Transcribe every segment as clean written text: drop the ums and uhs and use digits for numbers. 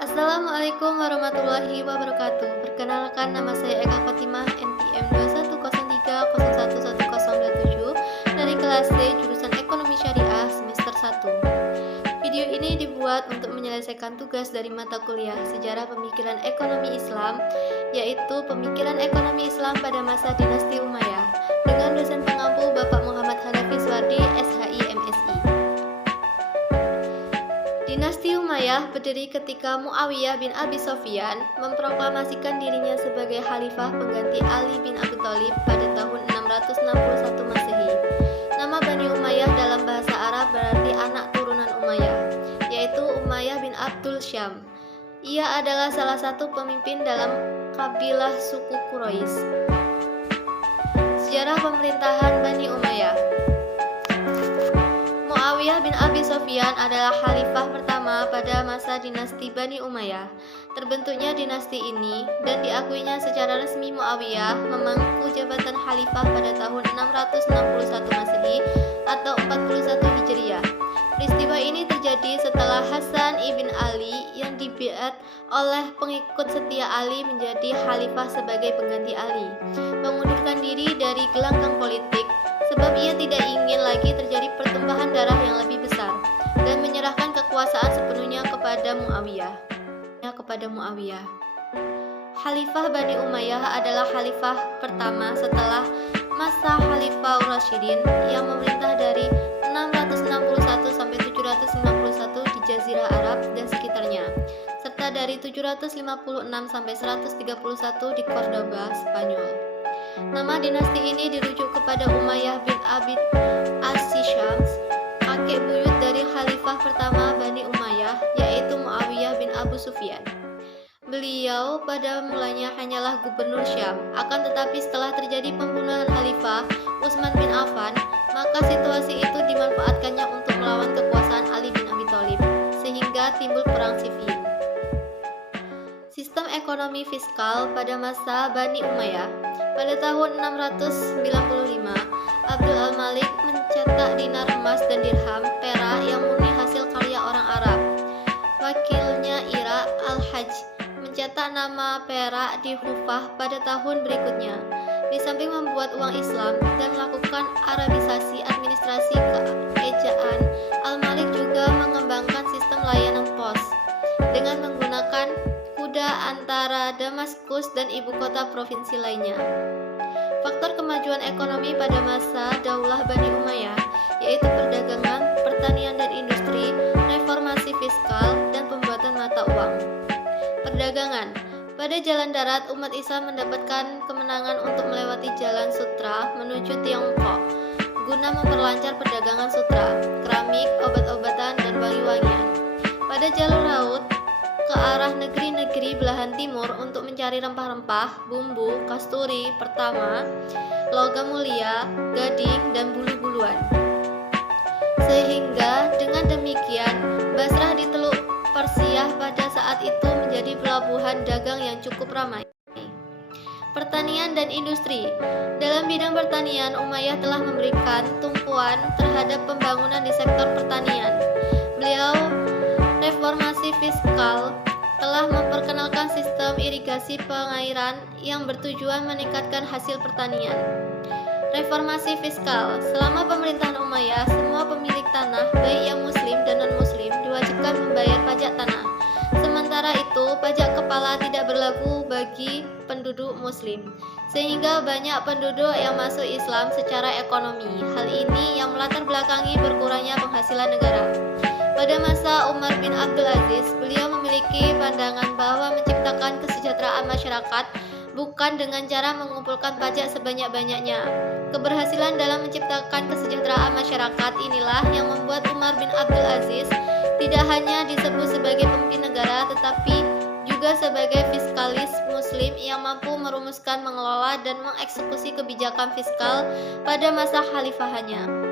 Assalamualaikum warahmatullahi wabarakatuh. Perkenalkan, nama saya Eka Fatimah, NPM 21030111027 dari kelas D jurusan Ekonomi Syariah semester 1. Video ini dibuat untuk menyelesaikan tugas dari mata kuliah Sejarah Pemikiran Ekonomi Islam, yaitu Pemikiran Ekonomi Islam pada masa Dinasti Umayyah, dengan dosen pengampu Bapak Muhammad Hanafi Suwardi, SHI MSI. Dinasti Umayyah berdiri ketika Muawiyah bin Abi Sofyan memproklamasikan dirinya sebagai khalifah pengganti Ali bin Abi Thalib pada tahun 661 Masehi. Nama Bani Umayyah dalam bahasa Arab berarti anak turunan Umayyah, yaitu Umayyah bin Abdul Syam. Ia adalah salah satu pemimpin dalam kabilah suku Quraisy. Sejarah pemerintahan Bani Umayyah. Muawiyah bin Abi Sofyan adalah khalifah pertama pada masa dinasti Bani Umayyah. Terbentuknya dinasti ini dan diakuinya secara resmi Muawiyah memangku jabatan khalifah pada tahun 661 Masehi atau 41 Hijriah. Peristiwa ini terjadi setelah Hasan ibn Ali yang dibiat oleh pengikut setia Ali menjadi khalifah sebagai pengganti Ali, mengundurkan diri dari gelanggang politik sebab ia tidak ingin lagi terjadi pertumpahan darah yang lebih besar dan menyerahkan kekuasaan sepenuhnya kepada Muawiyah. Khalifah Bani Umayyah adalah khalifah pertama setelah masa Khalifah Rasyidin yang memerintah dari 661 sampai 791 di Jazirah Arab dan sekitarnya, serta dari 756 sampai 131 di Cordoba, Spanyol. Nama dinasti ini dirujuk kepada Umayyah bin Abi as-Syams, kakek buyut dari khalifah pertama Bani Umayyah, yaitu Muawiyah bin Abu Sufyan. Beliau pada mulanya hanyalah gubernur Syam, akan tetapi setelah terjadi pembunuhan khalifah Utsman bin Affan, maka situasi itu dimanfaatkannya untuk melawan kekuasaan Ali bin Abi Thalib, sehingga timbul perang sifil. Sistem ekonomi fiskal pada masa Bani Umayyah. Pada tahun 695, Abdul al-Malik mencetak dinar emas dan dirham perak yang murni hasil karya orang Arab. Wakilnya Ira al-Hajj mencetak nama perak di Kufah pada tahun berikutnya. Di samping membuat uang Islam dan melakukan Arabisasi administrasi keejaan, al-Malik juga mengembangkan sistem layanan pos dengan menggunakan kuda antara Damaskus dan ibu kota provinsi lainnya. Faktor kemajuan ekonomi pada masa Daulah Bani Umayyah yaitu perdagangan, pertanian dan industri, reformasi fiskal, dan pembuatan mata uang. Perdagangan. Pada jalan darat, umat Islam mendapatkan kemenangan untuk melewati jalan sutra menuju Tiongkok guna memperlancar perdagangan sutra, keramik, obat-obatan, dan wangi-wangian. Pada jalur laut, ke arah negeri-negeri belahan timur untuk mencari rempah-rempah, bumbu, kasturi, pertama, logam mulia, gading, dan bulu-buluan. Sehingga dengan demikian, Basrah di Teluk Persia pada saat itu menjadi pelabuhan dagang yang cukup ramai. Pertanian dan industri. Dalam bidang pertanian, Umayyah telah memberikan tumpuan terhadap pembangunan di sektor pertanian. Beliau reformasi fiskal, telah memperkenalkan sistem irigasi pengairan yang bertujuan meningkatkan hasil pertanian. Reformasi fiskal. Selama pemerintahan Umayyah, semua pemilik tanah, baik yang muslim dan non-muslim, diwajibkan membayar pajak tanah. Sementara itu, pajak kepala tidak berlaku bagi penduduk muslim, sehingga banyak penduduk yang masuk Islam secara ekonomi. Hal ini yang melatar belakangi berkurangnya penghasilan negara. Pada masa Umar bin Abdul Aziz, beliau memiliki pandangan bahwa menciptakan kesejahteraan masyarakat bukan dengan cara mengumpulkan pajak sebanyak-banyaknya. Keberhasilan dalam menciptakan kesejahteraan masyarakat inilah yang membuat Umar bin Abdul Aziz tidak hanya disebut sebagai pemimpin negara, tetapi juga sebagai fiskalis muslim yang mampu merumuskan, mengelola, dan mengeksekusi kebijakan fiskal pada masa khalifahannya.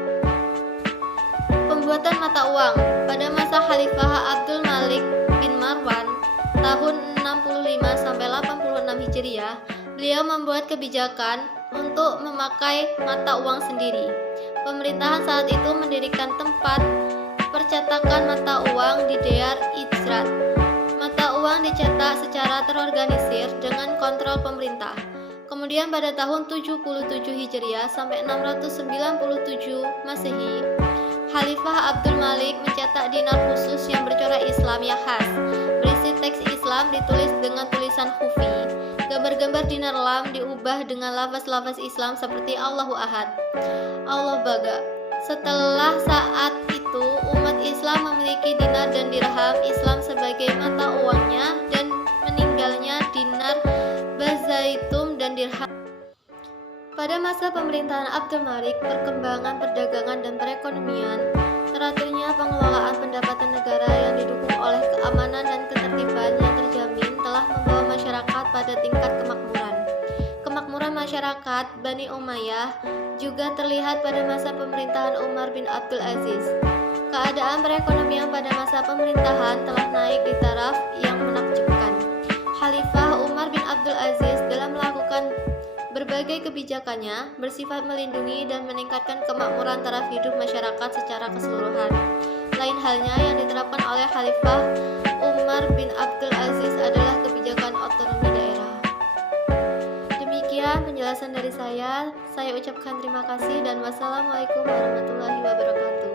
Pembuatan mata uang. Pada masa Khalifah Abdul Malik bin Marwan tahun 65 sampai 86 Hijriah, beliau membuat kebijakan untuk memakai mata uang sendiri. Pemerintahan saat itu mendirikan tempat percetakan mata uang di Deir Izzat. Mata uang uang dicetak secara terorganisir dengan kontrol pemerintah. Kemudian pada tahun 77 Hijriah sampai 697 Masehi, Khalifah Abdul Malik mencetak dinar khusus yang bercorak Islam yang khas, berisi teks Islam ditulis dengan tulisan Hufi. Gambar-gambar dinar lam diubah dengan lafaz-lafaz Islam seperti Allahu Ahad, Allah Baga. Setelah saat itu, umat Islam memiliki dinar dan dirham Islam sebagai mata uangnya dan meninggalnya dinar, bazaitum dan dirham. Pada masa pemerintahan Abdul Malik, perkembangan perdagangan dan perekonomian, teraturnya pengelolaan pendapatan negara yang didukung oleh keamanan dan ketertiban yang terjamin telah membawa masyarakat pada tingkat kemakmuran. Kemakmuran masyarakat Bani Umayyah juga terlihat pada masa pemerintahan Umar bin Abdul Aziz. Keadaan perekonomian pada masa pemerintahan telah naik di taraf yang menakjubkan. Khalifah Umar bin Abdul Aziz dalam melakukan berbagai kebijakannya bersifat melindungi dan meningkatkan kemakmuran taraf hidup masyarakat secara keseluruhan. Lain halnya yang diterapkan oleh Khalifah Umar bin Abdul Aziz adalah kebijakan otonomi daerah. Demikian penjelasan dari saya ucapkan terima kasih dan wassalamualaikum warahmatullahi wabarakatuh.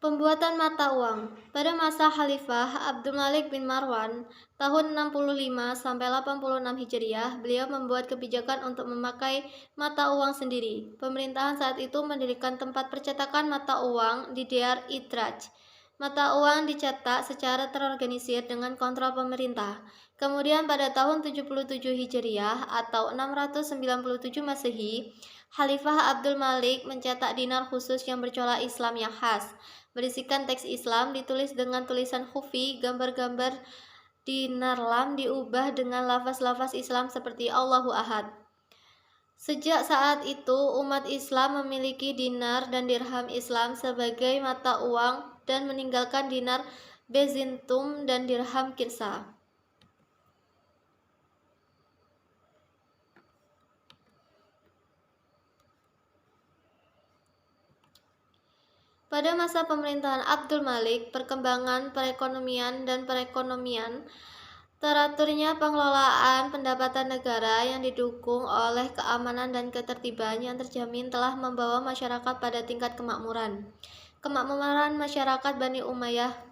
Pembuatan mata uang. Pada masa Khalifah Abdul Malik bin Marwan tahun 65 sampai 86 Hijriah, beliau membuat kebijakan untuk memakai mata uang sendiri. Pemerintahan saat itu mendirikan tempat percetakan mata uang di Dar Idraj. Mata uang dicetak secara terorganisir dengan kontrol pemerintah. Kemudian pada tahun 77 Hijriah atau 697 Masehi, Khalifah Abdul Malik mencetak dinar khusus yang bercorak Islam yang khas, berisikan teks Islam ditulis dengan tulisan Hufi. Gambar-gambar dinar lam diubah dengan lafaz-lafaz Islam seperti Allahu Ahad. Sejak saat itu, umat Islam memiliki dinar dan dirham Islam sebagai mata uang dan meninggalkan dinar Byzantium dan dirham Kirsa. Pada masa pemerintahan Abdul Malik, perkembangan perekonomian dan perekonomian, teraturnya pengelolaan pendapatan negara yang didukung oleh keamanan dan ketertiban yang terjamin telah membawa masyarakat pada tingkat kemakmuran. Kemakmuran masyarakat Bani Umayyah